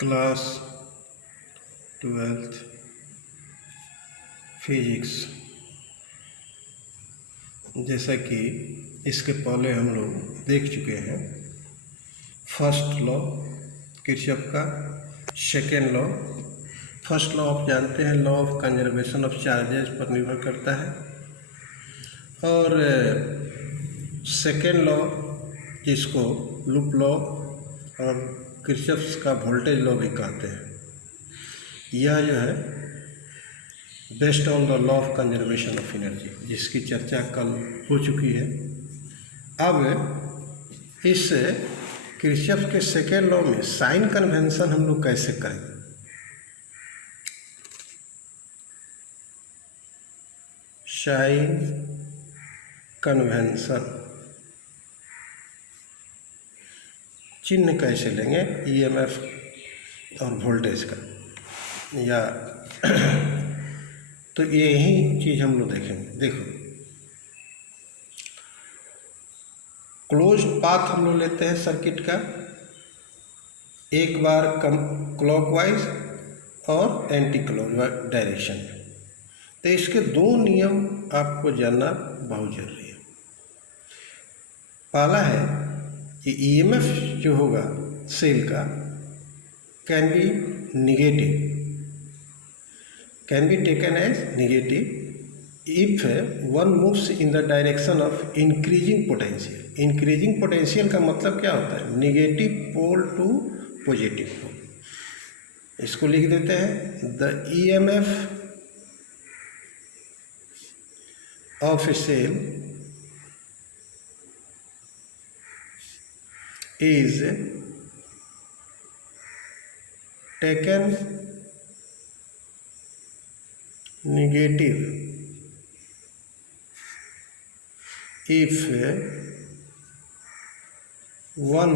Class 12th physics. जैसा कि इसके पहले हम लोग देख चुके हैं, फर्स्ट लॉ किरचॉफ का, सेकेंड लॉ। फर्स्ट लॉ आप जानते हैं, law of conservation of charges पर निर्भर करता है, और सेकेंड लॉ जिसको लूप लॉ और किरचॉफ का वोल्टेज लॉ भी कहते हैं, यह जो है based on the law of conservation of energy, जिसकी चर्चा कल हो चुकी है। अब इस किरचॉफ के सेकेंड लॉ में साइन कन्वेंशन हम लोग कैसे करें। साइन कन्वेंशन चिन्ह कैसे लेंगे ईएमएफ और वोल्टेज का, या तो यही चीज़ हम लोग देखेंगे। देखो, क्लोज्ड पाथ हम लोग लेते हैं सर्किट का, एक बार क्लॉकवाइज और एंटी क्लॉकवाइज डायरेक्शन में। तो इसके दो नियम आपको जानना बहुत जरूरी है। पहला है कि ईएमएफ जो होगा सेल का can be negative, can be taken as negative if one moves in the direction of increasing potential. Increasing potential का मतलब क्या होता है? Negative pole to positive pole. इसको लिख देते हैं, the EMF of a cell is taken negative if one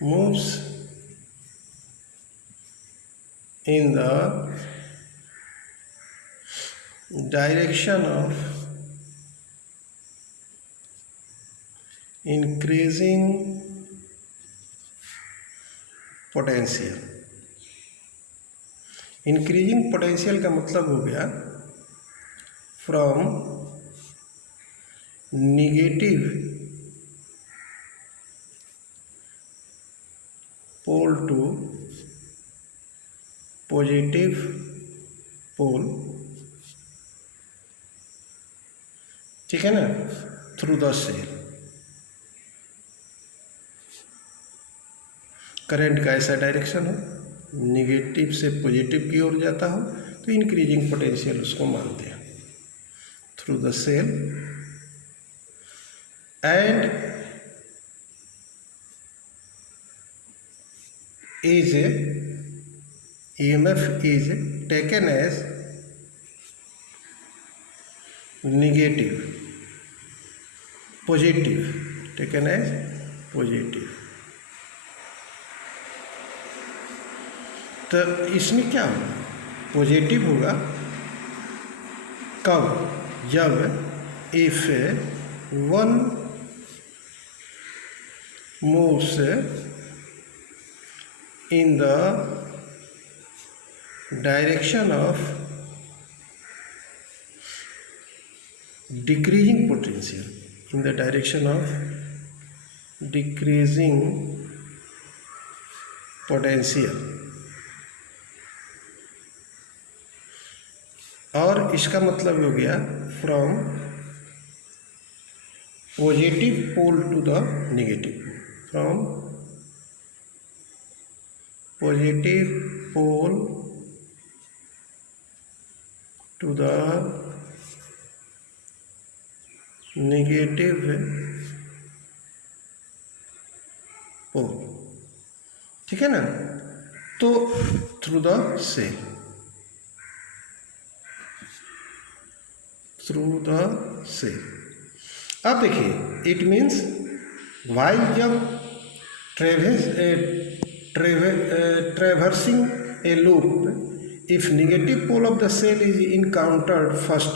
moves in the direction of increasing potential। Increasing potential का मतलब हो गया from negative pole to positive pole, ठीक है ना, थ्रू द सेल। करंट का ऐसा डायरेक्शन हो, निगेटिव से पॉजिटिव की ओर जाता हो, तो इंक्रीजिंग पोटेंशियल उसको मानते हैं, through the cell. And is EMF is taken as negative positive, taken as positive. तो इसमें क्या होगा? पॉजिटिव होगा कब? जब if one moves in the direction of decreasing potential, in the direction of decreasing potential. और इसका मतलब हो गया from positive pole to the negative pole, from positive pole to the negative pole, ठीक है ना। तो through the cell, through the cell. अब देखिए, इट मीन्स वाइल जब traversing a loop, if negative pole of the cell is encountered first,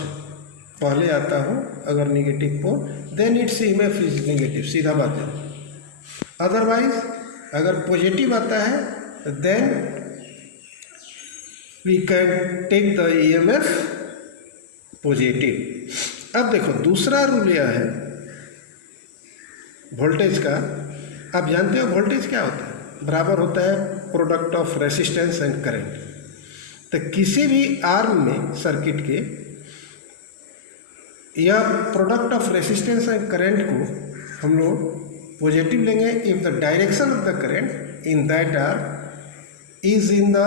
पहले आता हो अगर negative pole, then its EMF is negative, सीधा बात है। अदरवाइज अगर पॉजिटिव आता है then we can take the EMF positive. अब देखो दूसरा रूल यह है वोल्टेज का। आप जानते हो वोल्टेज क्या होता है? बराबर होता है product of resistance and current. तो किसी भी आर्म में सर्किट के या product of resistance and current को हम लोग पॉजिटिव लेंगे if the direction of the current in that R is in the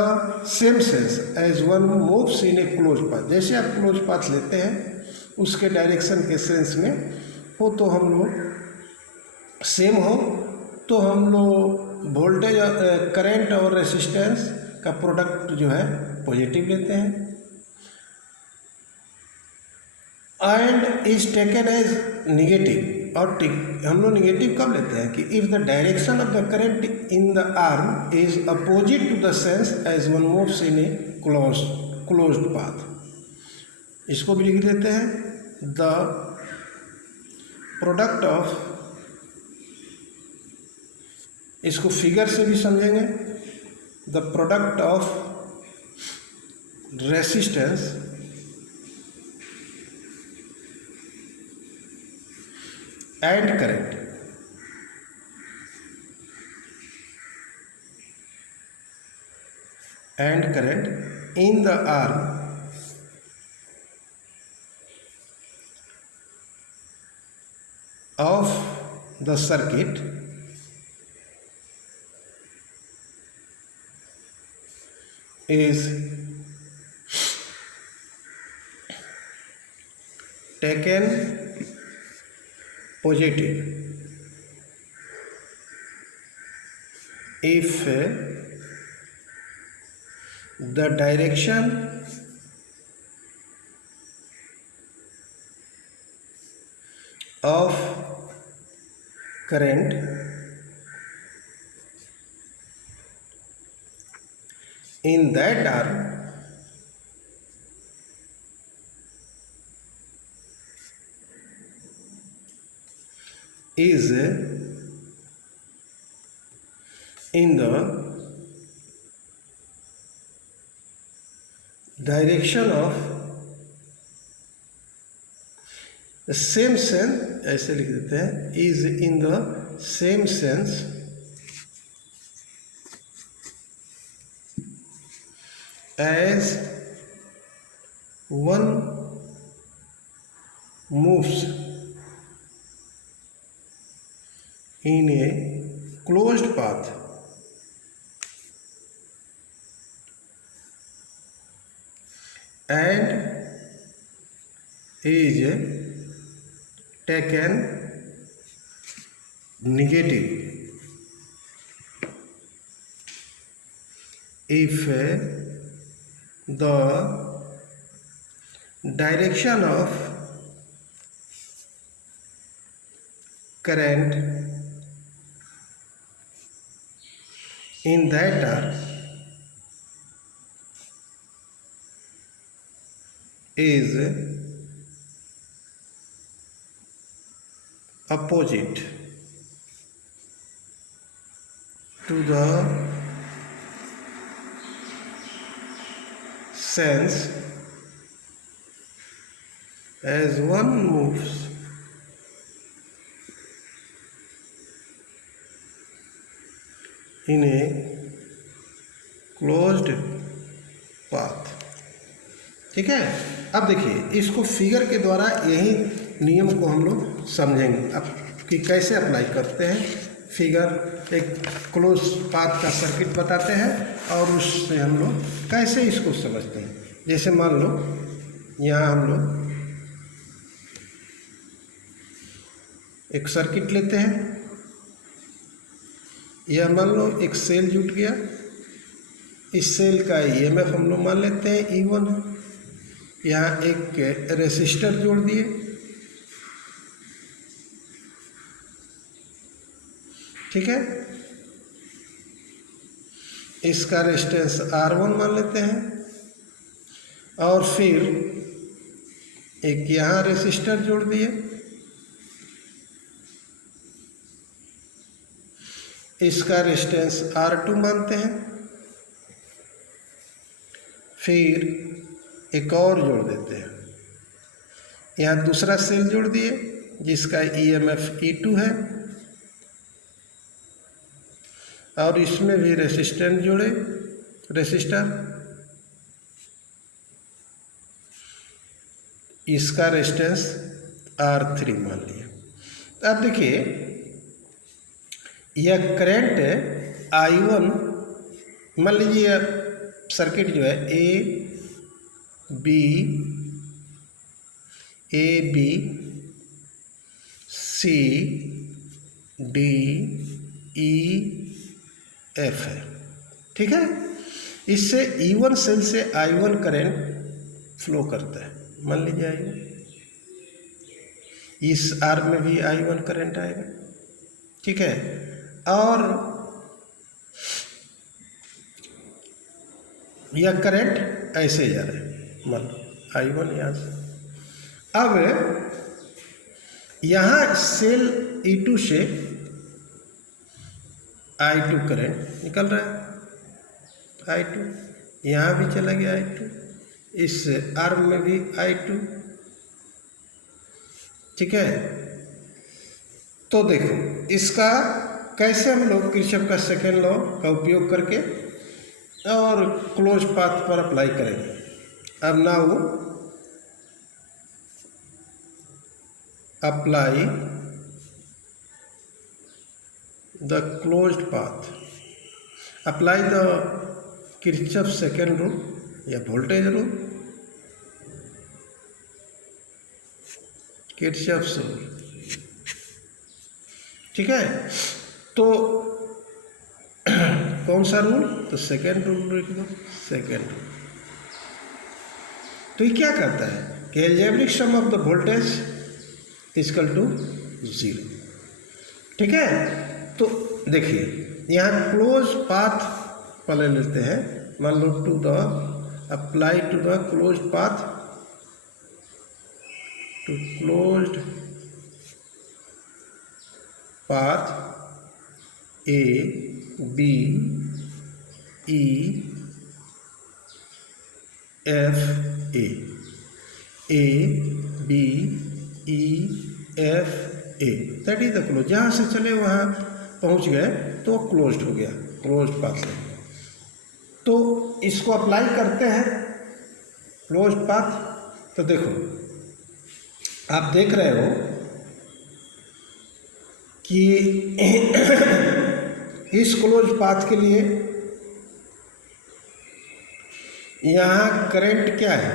same sense as one moves in a close path. जैसे आप क्लोज पाथ लेते हैं उसके डायरेक्शन के सेंस में हो तो हम लोग सेम हो तो हम लोग वोल्टेज करंट और रेसिस्टेंस का प्रोडक्ट जो है पॉजिटिव लेते हैं। And is taken as negative. और हम लोग निगेटिव कब लेते हैं कि if the direction of the current in the arm is opposite to the sense as one moves in a closed path. इसको भी लिख देते हैं द प्रोडक्ट ऑफ, इसको फिगर से भी समझेंगे, the product of resistance and current in the arm of the circuit is taken positive if the direction of current in that arm is in the direction of the same sense, ऐसे लिख देते हैं, is in the same sense as one moves in a closed path and is taken negative if the direction of current in that arm is opposite to the sense as one moves in a closed path। ठीक है, अब देखिए इसको figure के द्वारा यही नियम को हम लोग समझेंगे अब कि कैसे अप्लाई करते हैं। फिगर एक क्लोज पाथ का सर्किट बताते हैं और उससे हम लोग कैसे इसको समझते हैं। जैसे मान लो यहाँ हम लोग एक सर्किट लेते हैं, यह मान लो एक सेल जुट गया, इस सेल का ईएमएफ हम लोग मान लेते हैं E1। यहाँ एक रेसिस्टर जोड़ दिए, ठीक है, इसका रेजिस्टेंस R1 मान लेते हैं और फिर एक यहाँ रेसिस्टर जोड़ दिए, इसका रेजिस्टेंस R2 मानते हैं। फिर एक और जोड़ देते हैं, यहाँ दूसरा सेल जोड़ दिए जिसका EMF E2 है, और इसमें भी रेसिस्टेंस जोड़े, रेसिस्टर, इसका रेजिस्टेंस R3 मान लिया। अब देखिए यह करंट I1, मान लीजिए सर्किट जो है A B C D E F है, ठीक है। इससे E1 सेल से I1 करंट फ्लो करता है, मान लीजिए I1, इस आर में भी I1 करंट आएगा, ठीक है। और यह करंट ऐसे जा रहा है, मान लो I1 यहाँ से। अब यहाँ सेल E2 से I2 करंट निकल रहा है, I2 यहाँ भी चला गया I2, इस आर्म में भी I2, ठीक है। तो देखो इसका कैसे हम लोग किरचॉफ का सेकेंड लॉ का उपयोग करके और क्लोज पाथ पर अप्लाई करेंगे। अब now apply the closed path, apply the Kirchhoff second rule या वोल्टेज रूल, किरचॉफ रूल, ठीक है। तो कौन सा रूल? तो सेकेंड रूल लिख दो, सेकेंड रूल। तो ये क्या कहता है कि algebraic sum of the voltage equal to 0, ठीक है। तो देखिए यहाँ क्लोज पाथ पहले लेते हैं, मान लो to the apply to the close path, to closed path A B E F A B E F A, that is the close. जहाँ से चले वहाँ पहुँच गए तो क्लोज्ड हो गया, क्लोज्ड पाथ है। तो इसको अप्लाई करते हैं क्लोज्ड पाथ। तो देखो आप देख रहे हो कि इस क्लोज पाथ के लिए यहाँ करंट क्या है,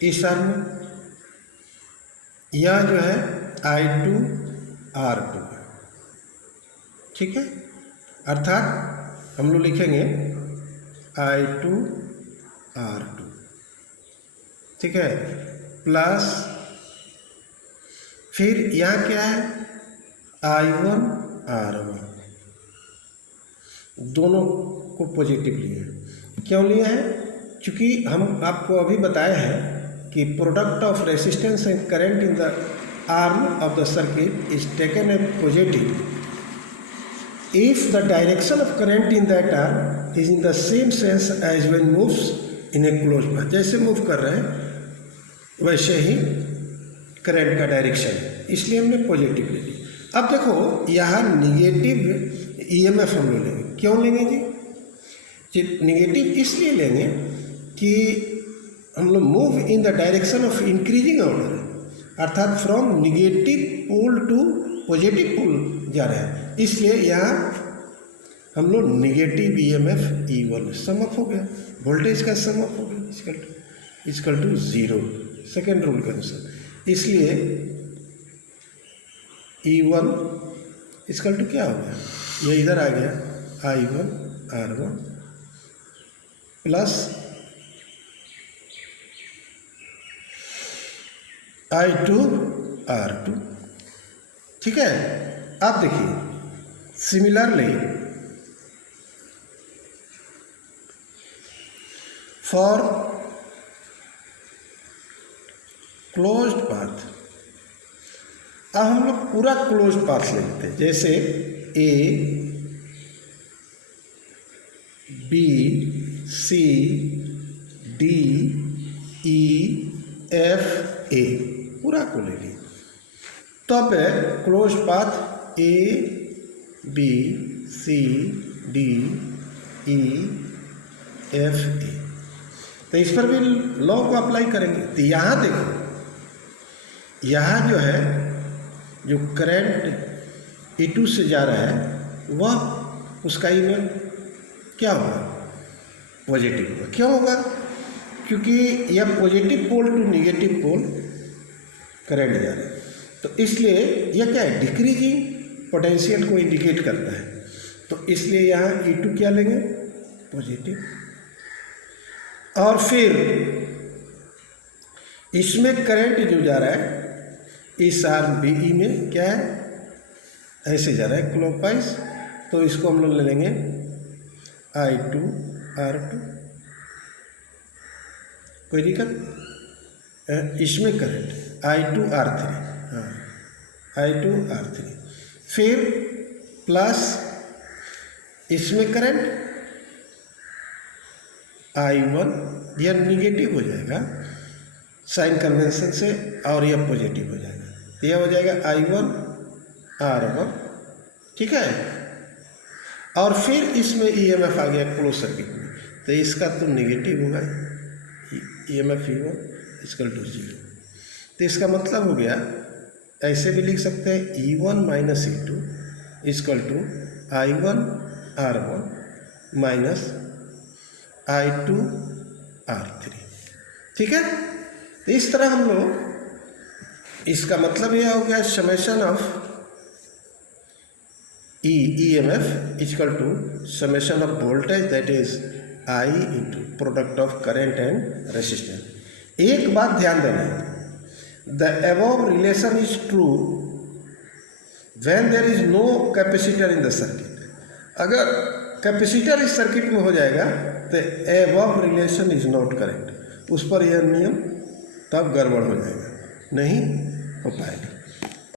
इस आर में यह जो है I2 R2 है, ठीक है। अर्थात हम लोग लिखेंगे I2 R2, ठीक है, प्लस फिर यहाँ क्या है I1 R1, दोनों को पॉजिटिव लिए। क्यों लिए हैं? क्योंकि हम आपको अभी बताया है कि product of resistance and current in the arm of the circuit is taken as positive if the direction of current in that arm is in the same sense as when moves in a closed path। जैसे move कर रहे हैं वैसे ही current का direction है, इसलिए हमने positive ले ली। अब देखो यहाँ निगेटिव ईएमएफ हम लोग लेंगे। क्यों लेंगे जी? निगेटिव इसलिए लेंगे कि हम लोग move in the direction of increasing order, अर्थात from negative pole to positive pole जा रहे हैं, इसलिए यहाँ हम लोग negative EMF E1 sum up हो गया, वोल्टेज का सम अप हो गया इक्वल टू 0, सेकेंड रूल के अनुसार। इसलिए E1 इक्वल टू क्या हो गया, ये इधर आ गया I1 R1 plus I2 R2, ठीक है। अब देखिए सिमिलरली फॉर क्लोज्ड पाथ, अब हम लोग पूरा क्लोज्ड पाथ ले लेते हैं। जैसे A B C D E F A पूरा को ले ली। तो अब close path A B C D E F A, तो इस पर भी लॉ को अप्लाई करेंगे। तो यहाँ देखो, यहाँ जो है जो करंट E2 से जा रहा है वह उसका ई में क्या होगा, पॉजिटिव होगा। क्यों होगा? क्योंकि यह positive pole to negative pole current जा रहा है, तो इसलिए यह क्या है, डिक्रीजिंग पोटेंशियल को इंडिकेट करता है। तो इसलिए यहाँ E2 क्या लेंगे, पॉजिटिव। और फिर इसमें करंट जो जा रहा है इस RBE में क्या है, ऐसे जा रहा है क्लॉकवाइज, तो इसको हम लोग ले लेंगे I2 R2। कोई दिक्कत? इसमें करंट I2 R3, हाँ I2 R3, फिर प्लस इसमें करंट I1, यह निगेटिव हो जाएगा साइन कन्वेंशन से और यह पॉजिटिव हो जाएगा, यह हो जाएगा I1 R1, ठीक है। और फिर इसमें EMF आ गया क्लोज सर्किट में, तो इसका तो निगेटिव होगा, EMF E1 इक्वल टू 0। तो इसका मतलब हो गया, ऐसे भी लिख सकते हैं E1 minus E2 equal to I1 R1 minus I2 R3, ठीक है। तो इस तरह हम लोग, इसका मतलब यह हो गया summation of EMF equal to summation of voltage that is I into product of current and resistance. एक बात ध्यान देना है, the above relation is true when there is no capacitor in the circuit. अगर कैपेसिटर इस circuit में हो जाएगा तो above relation is not correct, उस पर यह नियम तब गड़बड़ हो जाएगा, नहीं हो पाएगा।